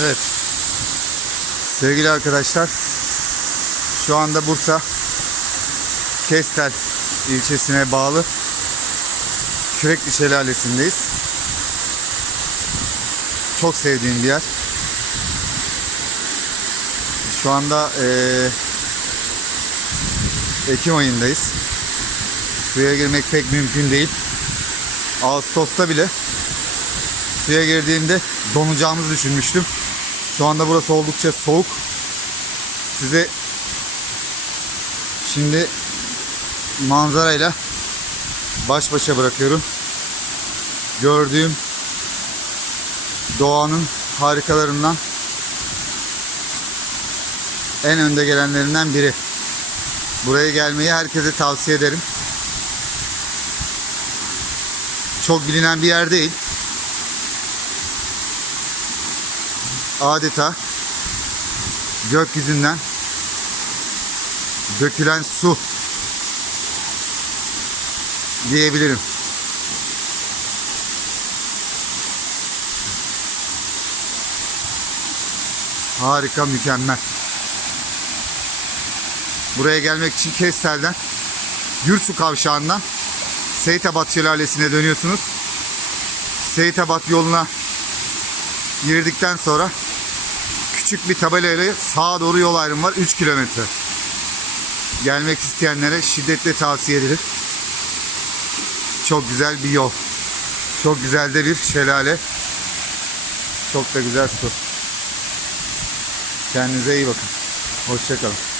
Evet. Sevgili arkadaşlar, şu anda Bursa Kestel ilçesine bağlı Kürekli Şelalesi'ndeyiz. Çok sevdiğim bir yer. Şu anda Ekim ayındayız. Suya girmek pek mümkün değil. Ağustos'ta bile suya girdiğimde donacağımızı düşünmüştüm. Şu anda burası oldukça soğuk. Size şimdi manzarayla baş başa bırakıyorum. Gördüğüm doğanın harikalarından en önde gelenlerinden biri. Buraya gelmeyi herkese tavsiye ederim. Çok bilinen bir yer değil. Adeta gökyüzünden dökülen su diyebilirim. Harika, mükemmel. Buraya gelmek için Kestel'den Gürsu Kavşağı'ndan Seyitabat Şelalesi'ne dönüyorsunuz. Seyitabat yoluna girdikten sonra küçük bir tabelayla sağa doğru yol ayrımı var. 3 kilometre. Gelmek isteyenlere şiddetle tavsiye edilir. Çok güzel bir yol. Çok güzel de bir şelale. Çok da güzel su. Kendinize iyi bakın. Hoşça kalın.